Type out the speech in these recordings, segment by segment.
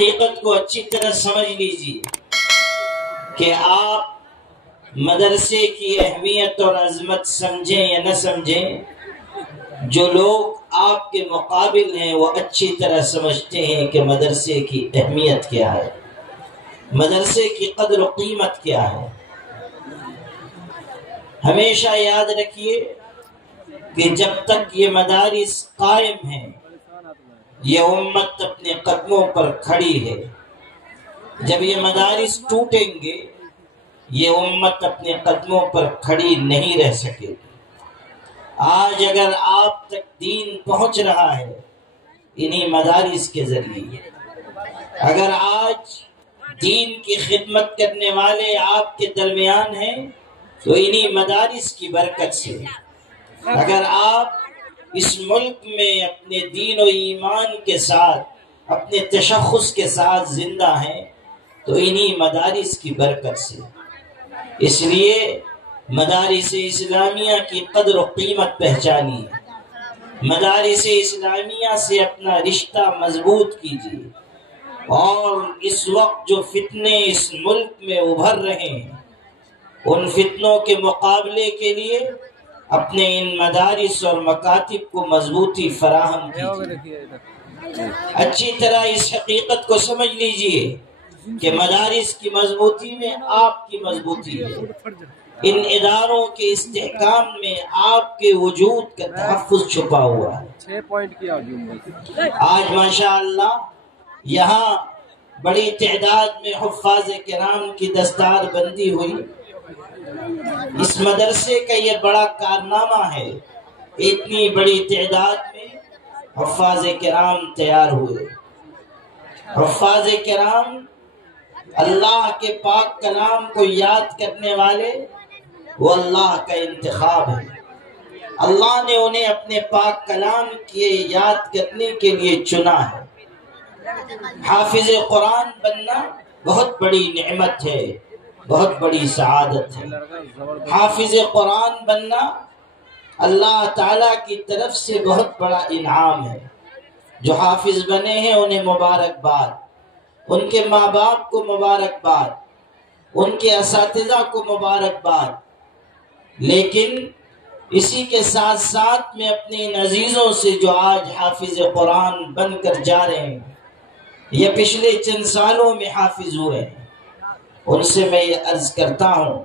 حقیقت کو اچھی طرح سمجھ لیجیے کہ آپ مدرسے کی اہمیت اور عظمت سمجھیں یا نہ سمجھیں، جو لوگ آپ کے مقابل ہیں وہ اچھی طرح سمجھتے ہیں کہ مدرسے کی اہمیت کیا ہے، مدرسے کی قدر و قیمت کیا ہے۔ ہمیشہ یاد رکھیے کہ جب تک یہ مدارس قائم ہیں یہ امت اپنے قدموں پر کھڑی ہے، جب یہ مدارس ٹوٹیں گے یہ امت اپنے قدموں پر کھڑی نہیں رہ سکے گی۔ آج اگر آپ تک دین پہنچ رہا ہے انہی مدارس کے ذریعے، اگر آج دین کی خدمت کرنے والے آپ کے درمیان ہیں تو انہی مدارس کی برکت سے، اگر آپ اس ملک میں اپنے دین و ایمان کے ساتھ اپنے تشخص کے ساتھ زندہ ہیں تو انہی مدارس کی برکت سے۔ اس لیے مدارس اسلامیہ کی قدر و قیمت پہچانیے، مدارس اسلامیہ سے اپنا رشتہ مضبوط کیجیے، اور اس وقت جو فتنے اس ملک میں ابھر رہے ہیں ان فتنوں کے مقابلے کے لیے اپنے ان مدارس اور مکاتب کو مضبوطی فراہم کیجیے۔ اچھی طرح اس حقیقت کو سمجھ لیجیے کہ مدارس کی مضبوطی میں آپ کی مضبوطی ہے، ان اداروں کے استحکام میں آپ کے وجود کا تحفظ چھپا ہوا ہے۔ آج ماشاءاللہ یہاں بڑی تعداد میں حفاظ کرام کی دستار بندی ہوئی، اس مدرسے کا یہ بڑا کارنامہ ہے، اتنی بڑی تعداد میں حفاظ کرام تیار ہوئے۔ حفاظ کرام اللہ کے پاک کلام کو یاد کرنے والے، وہ اللہ کا انتخاب ہے، اللہ نے انہیں اپنے پاک کلام کے یاد کرنے کے لیے چنا ہے۔ حافظ قرآن بننا بہت بڑی نعمت ہے، بہت بڑی سعادت ہے۔ حافظ قرآن بننا اللہ تعالیٰ کی طرف سے بہت بڑا انعام ہے۔ جو حافظ بنے ہیں انہیں مبارکباد، ان کے ماں باپ کو مبارکباد، ان کے اساتذہ کو مبارکباد، لیکن اسی کے ساتھ ساتھ میں اپنے ان عزیزوں سے جو آج حافظ قرآن بن کر جا رہے ہیں یا پچھلے چند سالوں میں حافظ ہوئے ہیں، ان سے میں یہ عرض کرتا ہوں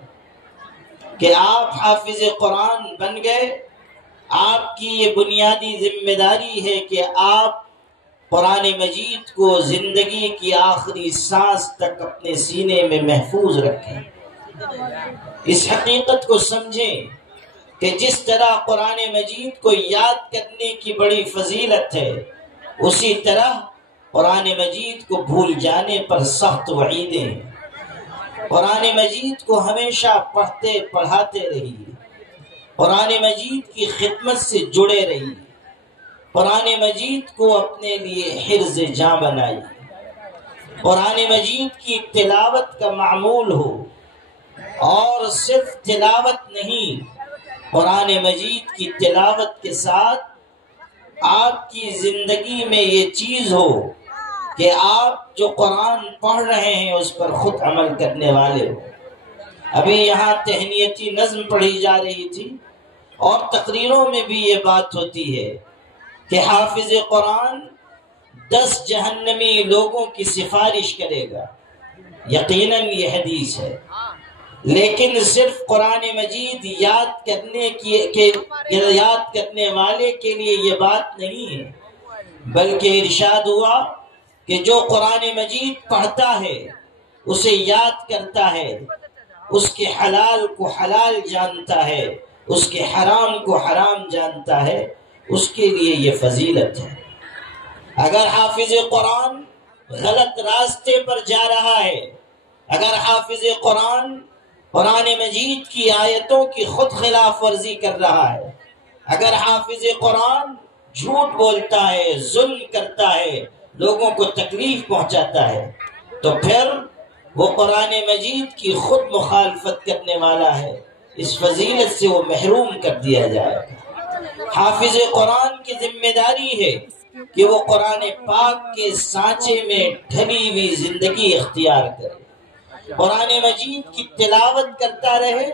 کہ آپ حافظ قرآن بن گئے، آپ کی یہ بنیادی ذمہ داری ہے کہ آپ قرآن مجید کو زندگی کی آخری سانس تک اپنے سینے میں محفوظ رکھیں۔ اس حقیقت کو سمجھیں کہ جس طرح قرآن مجید کو یاد کرنے کی بڑی فضیلت ہے، اسی طرح قرآن مجید کو بھول جانے پر سخت وعیدیں ہیں۔ قرآن مجید کو ہمیشہ پڑھتے پڑھاتے رہیے، قرآن مجید کی خدمت سے جڑے رہیے، قرآن مجید کو اپنے لیے حرز جاں بنائیے، قرآن مجید کی تلاوت کا معمول ہو، اور صرف تلاوت نہیں، قرآن مجید کی تلاوت کے ساتھ آپ کی زندگی میں یہ چیز ہو کہ آپ جو قرآن پڑھ رہے ہیں اس پر خود عمل کرنے والے ہو۔ ابھی یہاں تہنیتی نظم پڑھی جا رہی تھی اور تقریروں میں بھی یہ بات ہوتی ہے کہ حافظ قرآن 10 جہنمی لوگوں کی سفارش کرے گا، یقیناً یہ حدیث ہے، لیکن صرف قرآن مجید یاد کرنے والے کے لیے یہ بات نہیں ہے، بلکہ ارشاد ہوا کہ جو قرآن مجید پڑھتا ہے، اسے یاد کرتا ہے، اس کے حلال کو حلال جانتا ہے، اس کے حرام کو حرام جانتا ہے، اس کے لیے یہ فضیلت ہے۔ اگر حافظ قرآن غلط راستے پر جا رہا ہے، اگر حافظ قرآن قرآن مجید کی آیتوں کی خود خلاف ورزی کر رہا ہے، اگر حافظ قرآن جھوٹ بولتا ہے، ظلم کرتا ہے، لوگوں کو تکلیف پہنچاتا ہے، تو پھر وہ قرآن مجید کی خود مخالفت کرنے والا ہے، اس فضیلت سے وہ محروم کر دیا جائے گا۔ حافظ قرآن کی ذمہ داری ہے کہ وہ قرآن پاک کے سانچے میں ڈھلی ہوئی زندگی اختیار کرے، قرآن مجید کی تلاوت کرتا رہے،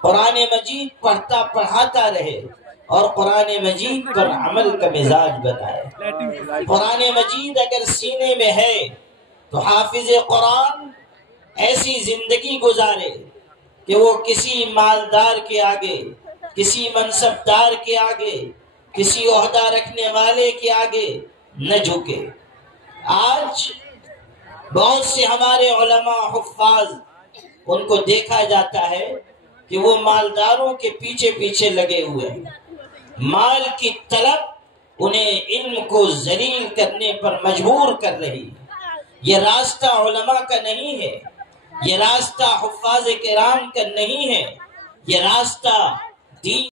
قرآن مجید پڑھتا پڑھاتا رہے اور قرآن مجید پر عمل کا مزاج بنائے۔ قرآن مجید اگر سینے میں ہے تو حافظ قرآن ایسی زندگی گزارے کہ وہ کسی مالدار کے آگے، کسی منصبدار کے آگے، کسی عہدہ رکھنے والے کے آگے نہ جھکے۔ آج بہت سے ہمارے علماء حفاظ، ان کو دیکھا جاتا ہے کہ وہ مالداروں کے پیچھے پیچھے لگے ہوئے ہیں، مال کی طلب انہیں علم کو ذلیل کرنے پر مجبور کر رہی ہے۔ یہ راستہ علماء کا نہیں ہے، یہ راستہ حفاظ کرام کا نہیں ہے، یہ راستہ دین